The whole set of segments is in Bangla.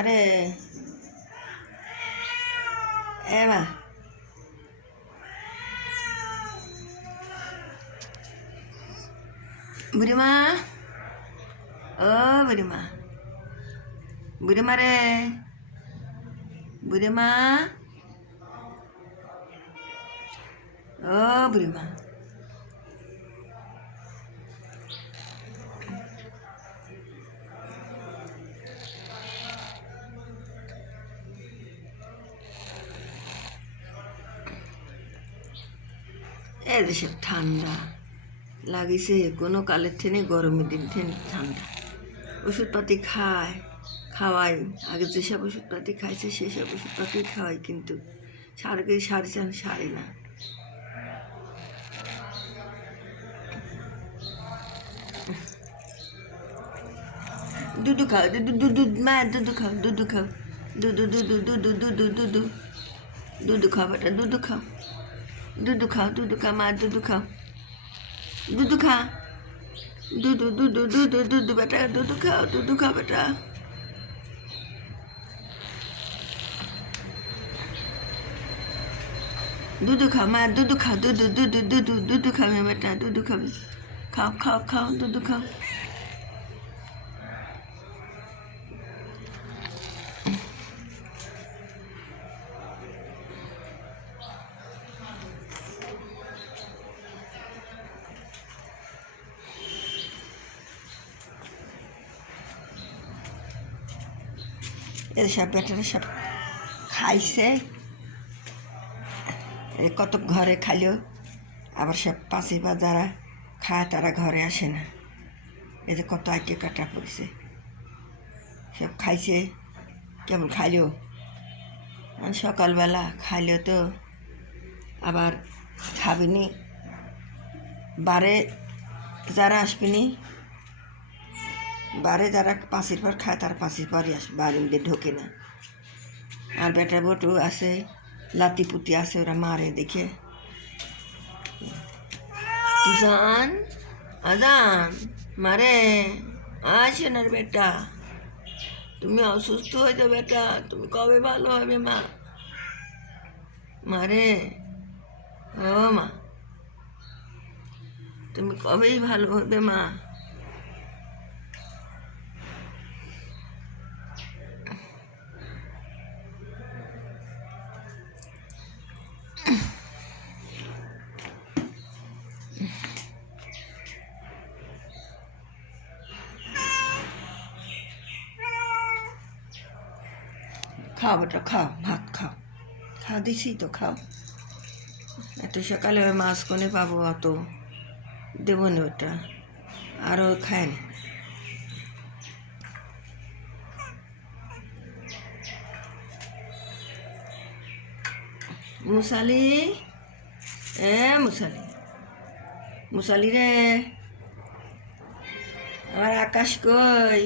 মারে এ মা বুড়িমা ও বুড়িমা বুড়িমা রে বুড়িমা ও বুড়িমা এদেশে ঠান্ডা লাগিছে কোনো কালের থেকে গরমের দিন থেকে ঠান্ডা ওষুধপাতি খাওয়াই আগে যেসব ওষুধপাতি খাইছে সেসব ওষুধপাতি খাওয়াই কিন্তু সারছে সারে না দুধু খাও দুধু মা দুধু খাও দুধু খাও দুধু খাও বেটা দুধু খা মা দুধু খা দুধু বেটা দুধু খাও বেটা দুধু খাও মা দুধু খাও দুধু খাবে বেটা দুধু খাবে খাও দুধু খাও এসব বেটারা সব খাইছে কত ঘরে খাইলেও আবার সব পাশে বা যারা খায় তারা ঘরে আসে না এই যে কত আইটে কাটা পড়ছে সব খাইছে কেবল খাইলেও সকালবেলা খাইলেও তো আবার খাবিনি বারে যারা আসবেনি বারে যারা পাঁচের পর খায় তার পাঁচের পরই আসবে বাড়ির মধ্যে ঢোকে না আর বেটা বটু আছে লাতিপুতি আছে ওরা মারে দেখে আজান মারে আসে না বেটা তুমি অসুস্থ হয়ে যাও বেটা তুমি কবে ভালো হবে মা মারে ও মা তুমি কবেই ভালো হবে মা খাও বেটা খাও ভাত খাও দিছি তো খাও এত সকালে মাছ কোনে পাবো অত দেবো না ওটা আরও খায় না মুসালি মুসালি রে আমার আকাশ কই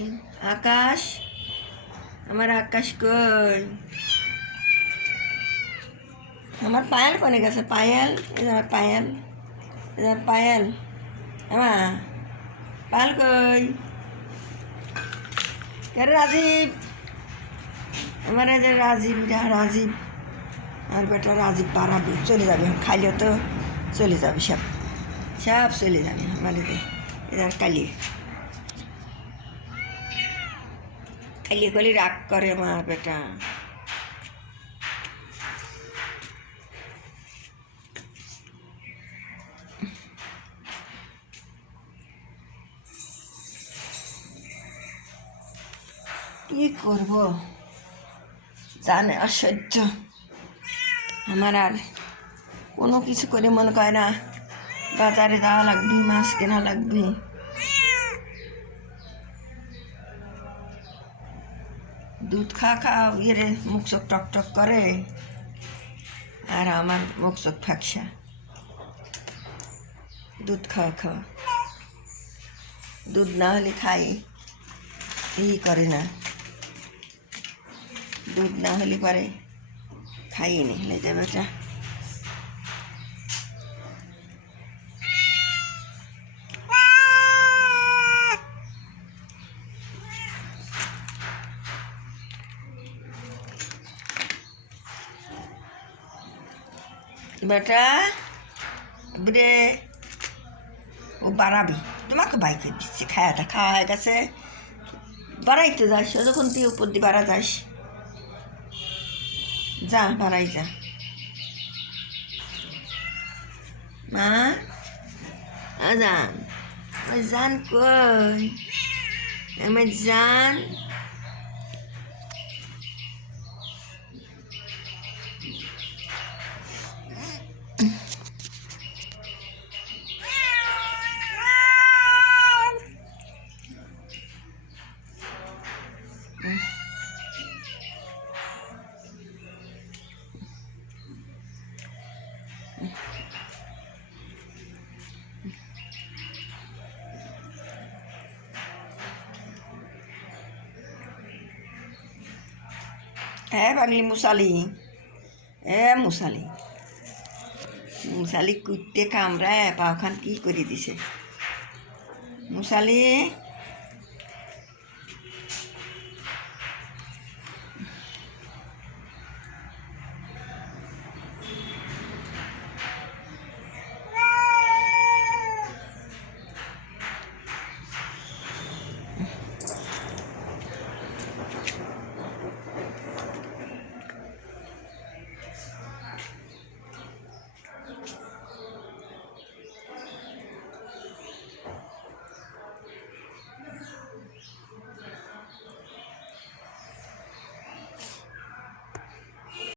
আমার আকাশ কই আমার পায়েল কোনে গেছে পায়েল আমার পায়েল আমার পায়েল কই কে রাজীব আমার এই যে রাজীব আমার বেটা রাজীব পাড়াবে চলে যাবে খাইলেও তো চলে যাবে সব চলে যাবে আমার এদের কালিয়ে গলি রাগ করে মা বেটা কি করব জানে অসহ্য আমার আর কোনো কিছু করে মনে করে না বাজারে যাওয়া লাগবে মাছ কেনা লাগবে দুধ খাও ইয়ে মুখ চোখ টক করে আর আমার মুখ চোখ ফ্যাকসা দুধ খাও দুধ না হলে খাই করে না দুধ না হলে পরে খাইনি লেজা বেটা বেটা বরে ও বাড়াবি, তোমাকে বাই করে দিচ্ছে, খায়াটা খাওয়া হয়ে গেছে, বাড়াইতে যাস যখন তুই উপর দিয়ে বাড়া যাস, যা বাড়াই যা। মা আজান, আমার জান কই, আমার জান। হ্যাঁ পাগলি মুসালি, মুসালি, মুসালি কুত্তে কামড়ায় পাওখান কি করে দিছে মুসালি।